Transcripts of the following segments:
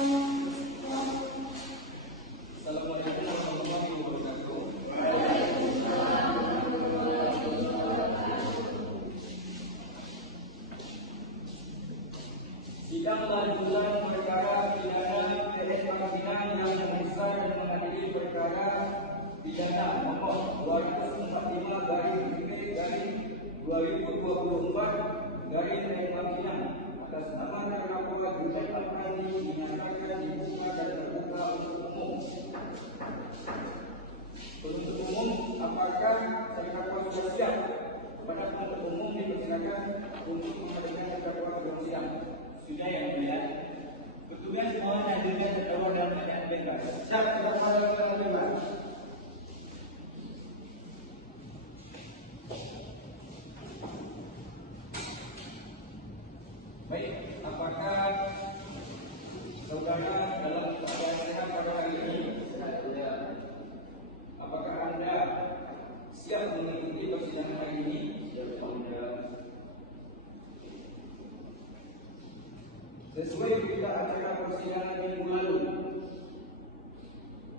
Assalamualaikum warahmatullahi wabarakatuh. Sidang lanjutan perkara pidana PN Pengadilan yang memeriksa dan mengadili perkara pidana nomor 245/2024 PN Pengadilan atas nama terdakwa Junaid Afandi dinyatakan dibuka dan terbuka untuk umum. Penuntut umum, apakah terdakwa sudah siap? Kepada penuntut umum dipersilakan untuk menghadirkan terdakwa dalam sidang. Sudah yang mulia. Petugas mohon hadirkan terdakwa dalam keadaan bebas. Siap, terdakwa dalam keadaan bebas. Baik, apakah saudara dalam keadaan sehat pada hari ini? Apakah Anda siap mengikuti persidangan hari ini? Sesuai berita acara persidangan minggu lalu,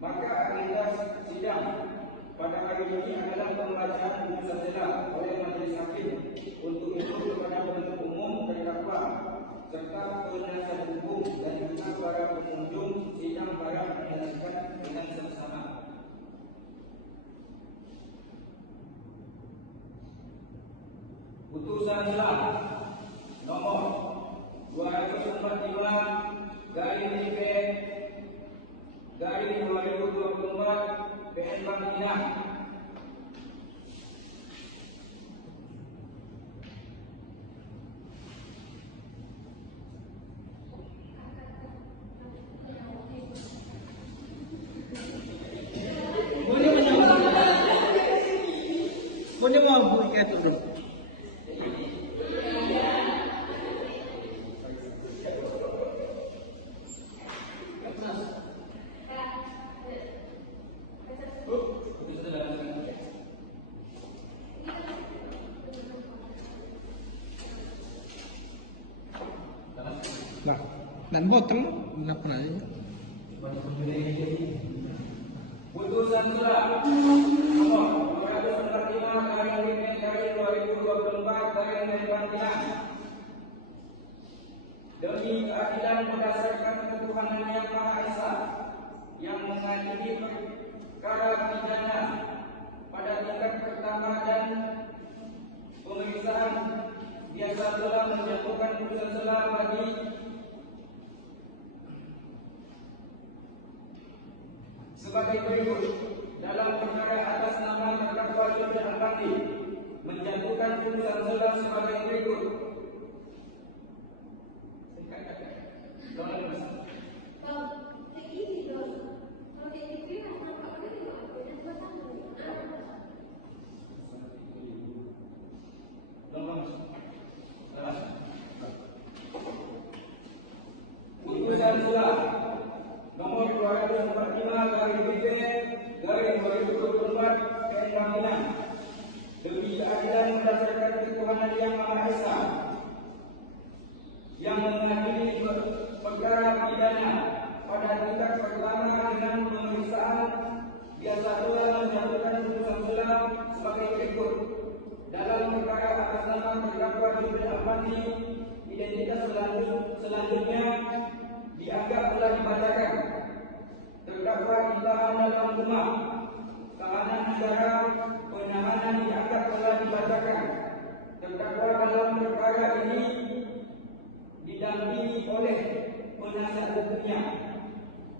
maka agenda sidang pada hari ini adalah pembacaan putusan selah oleh majelis hakim untuk itu kepada penuntut umum terdakwa serta penasihat hukum dan juga para pengunjung sidang para menyaksikan dengan seksama. Putusan selah nomor 245/2024 PN Pengadilan dan botol kenapa aja? Putusan selah nomor 245/2024 PN Pengadilan demi keadilan berdasarkan ketuhanan yang Maha Esa yang mengadili perkara pidana pada tingkat pertama dan pemeriksaan biasa telah menjatuhkan putusan selah bagi sebagai berikut. Dalam perkara atas nama terdakwa Junaid Afandi menjatuhkan putusan selah sebagai berikut. Putusan selah nomor 245/2024 PN Pengadilan demi keadilan berdasarkan ketuhanan yang Maha Esa yang mengadili perkara pidana pada tingkat pertama dengan pemeriksaan biasa telah menjatuhkan putusan selah sebagai berikut. Dalam perkara atas nama terdakwa Junaid Afandi, identitas selanjutnya dianggap telah dibacakan. Terdakwa ditahan dalam rumah tahanan negara, penahanan dianggap telah dibacakan. Terdakwa dalam perkara ini didampingi oleh penasihat hukumnya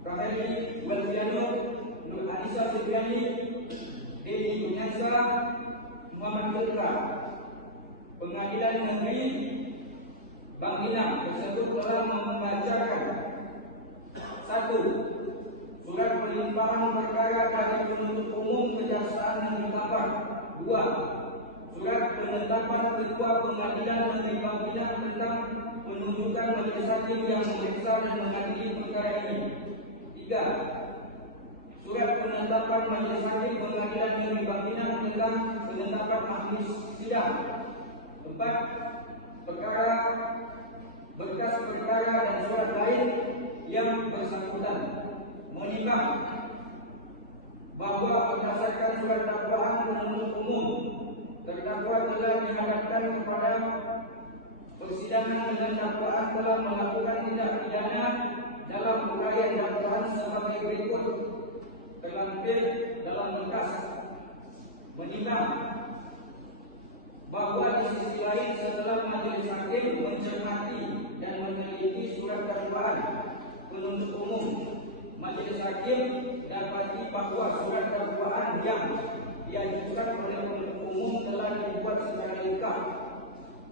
Raheli Walfiano, Nur Anissa Supriani, Dedi Gunyansa, Muhammad Delka. Pengadilan Negeri Bangkinang tersebut telah membacakan: 1. Surat pelimpahan perkara bagi penuntut umum Kejaksaan Negeri Tambang. 2. Surat penetapan Ketua Pengadilan Negeri Bangkinang tentang penunjukan majelis hakim yang memeriksa dan mengadili perkara ini. 3. Surat penetapan majelis hakim Pengadilan Negeri Bangkinang tentang penetapan ahli sidang. 4. Perkara, berkas perkara dan surat lain yang menimbang bahwa berdasarkan surat dakwaan penuntut umum, terdakwa telah dihadapkan kepada persidangan dengan dakwaan telah melakukan tindak pidana dalam uraian dakwaan sebagai berikut. Terlampir dalam berkas menimbang bahwa di sisi lain setelah majelis hakim mencermati dan meneliti surat dakwaan penuntut umum, majelis hakim dapati bahwa surat dakwaan yang diajukan oleh penuntut umum telah dibuat secara lengkap,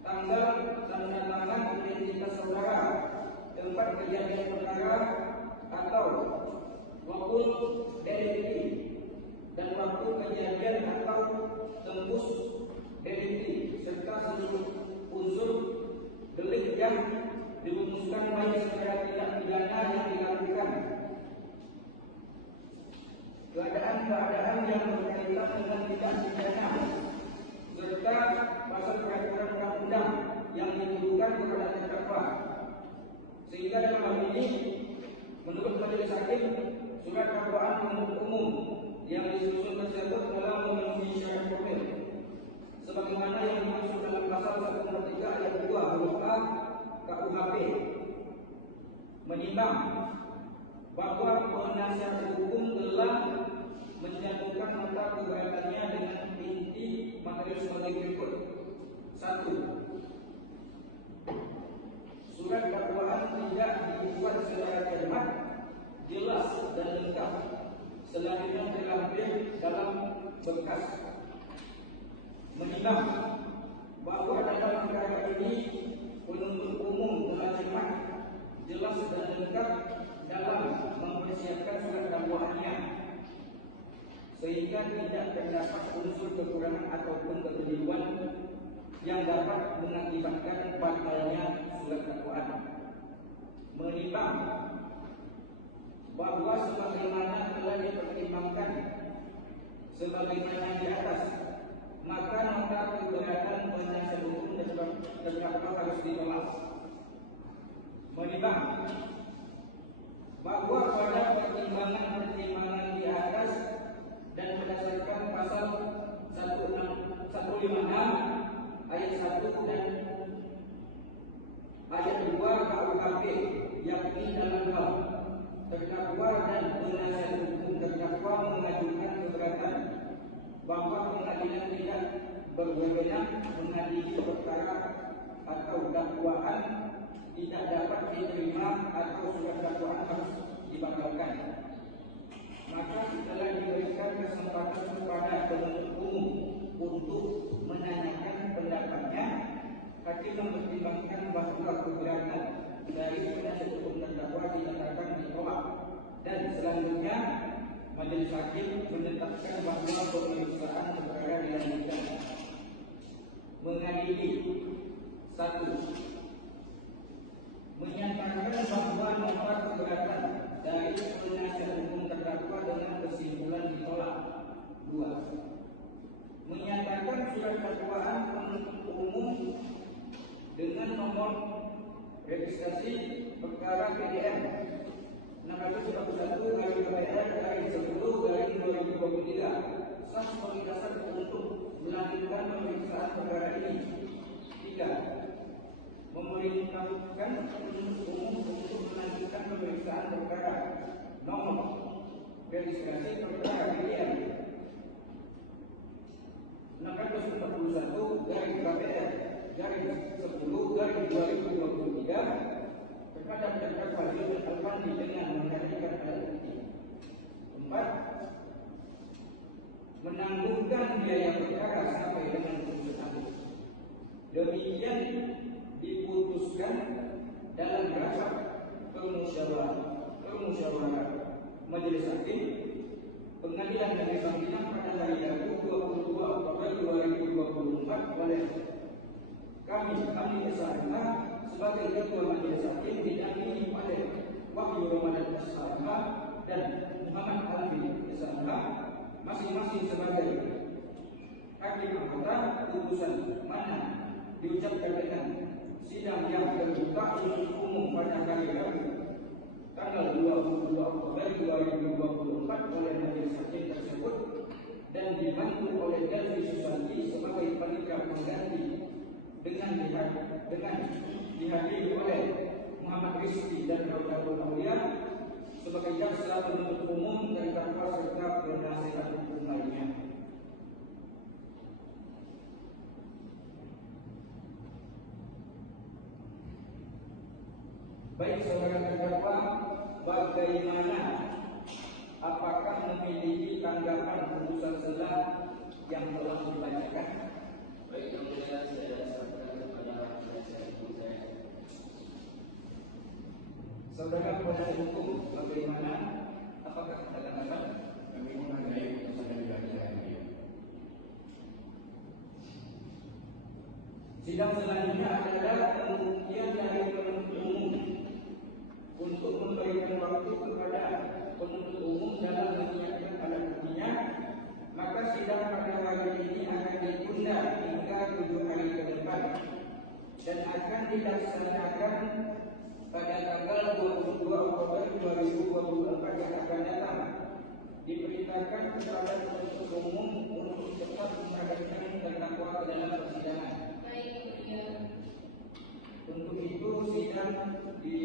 tanggal tanda tangan identitas saudara, tempat kejadian perkara atau waktu delikti dan waktu kejadian atau tembus delikti serta seluruh unsur delik yang dirumuskan baik secara tindak pidana yang dilakukan, keadaan-keadaan yang berkaitan dengan tindak pidana serta pasal peraturan undang-undang yang dituduhkan kepada terdakwa. Sehingga dalam hal ini menurut majelis hakim, surat dakwaan penuntut umum yang disusun tersebut telah memenuhi syarat formil sebagaimana yang dimaksud dalam pasal 103 ayat 2 huruf A KUHP. Menimbang bahwa penasihat hukum telah menjatuhkan nota keberatannya dengan inti materi sebagai berikut. 1. Surat dakwaan tidak dibuat secara cermat, jelas dan lengkap, selanjutnya terlampir dalam berkas. Menimbang bahwa dalam perkara ini penuntut umum telah cermat, jelas dan lengkap dalam mempersiapkan surat dakwaannya, sehingga tidak terdapat unsur kekurangan ataupun kekeliruan yang dapat mengakibatkan batalnya surat dakwaan. Menimbang bahwa sebagaimana telah dipertimbangkan sebagaimana di atas, maka nota keberatan penasihat hukum terdakwa harus ditolak. Menimbang bahwa pada pertimbangan-pertimbangan di atas dan berdasarkan pasal 156 ayat 1 dan ayat 2 KUHP, yakni dalam hal terdakwa dan penasihat hukum terdakwa mengajukan keberatan bahwa pengadilan tidak berwenang mengadili perkara atau dakwaan tidak dapat diterima atau surat dakwaan harus dibatalkan, maka setelah diberikan kesempatan kepada penuntut umum untuk menanyakan pendapatnya, hakim mempertimbangkan bahwa keberatan dari penasihat hukum terdakwa dinyatakan ditolak, dan selanjutnya majelis hakim menetapkan bahwa pemeriksaan perkara dilanjutkan. Mengadili. 1. Menyatakan bahwa nota keberatan dari penasihat hukum terdakwa dengan kesimpulan ditolak. 2. Menyatakan surat dakwaan penuntut umum dengan nomor registrasi perkara PDM 641/PPR/10/2023 sah sebagai dasar untuk melanjutkan pemeriksaan perkara ini. 3. Memerintahkan penuntut umum untuk melanjutkan pemeriksaan perkara nomor registrasi perkara PDM 641/KPR/10/2023 terhadap terdakwa Yusuf Alfandi dengan menghadirkan alat bukti. 4. Menanggungkan biaya perkara sampai dengan putusan. Demikian diputuskan dalam rapat permusyawaratan majelis hakim Pengadilan Negeri Panggilan pada hari Rabu 22 Oktober 2024 oleh kami SHMH sebagai Ketua Majelis Hakim didampingi oleh Wahyu Ramadan SHMH dan Muhammad Alfi SHMH masing-masing sebagai hakim anggota. Putusan mana diucapkan dengan sidang yang terbuka untuk umum pada hari Rabu tanggal 22 Oktober April 2024 oleh majelis hakim tersebut dan dibantu oleh Delvi Susanti sebagai panitia pengganti dengan dihadiri oleh Muhammad Rizki dan Raudhul Aulia sebagai jaksa penuntut umum dan terdakwa serta penasihat hukum lainnya. Baik saudara terdakwa, bagaimana? Apakah memiliki tanggapan putusan selah yang telah dibacakan? Baik, yang mulia saya sampaikan kepada penasihat hukum saya. Saudara penasihat hukum, bagaimana? Apakah ada tanggapan? Kami menghargai putusan yang dibacakan ini. Sidang selanjutnya adalah pembuktian dari penuntut umum untuk memberikan waktu kepada penuntut umum dalam menyiapkan alat buktinya. Maka sidang pada hari ini akan ditunda hingga 7 hari ke depan dan akan dilaksanakan pada tanggal 22 Oktober 2024 yang akan datang. Diperintahkan kepada penuntut umum untuk cepat menghadirkan terdakwa ke dalam persidangan. Untuk itu sidang di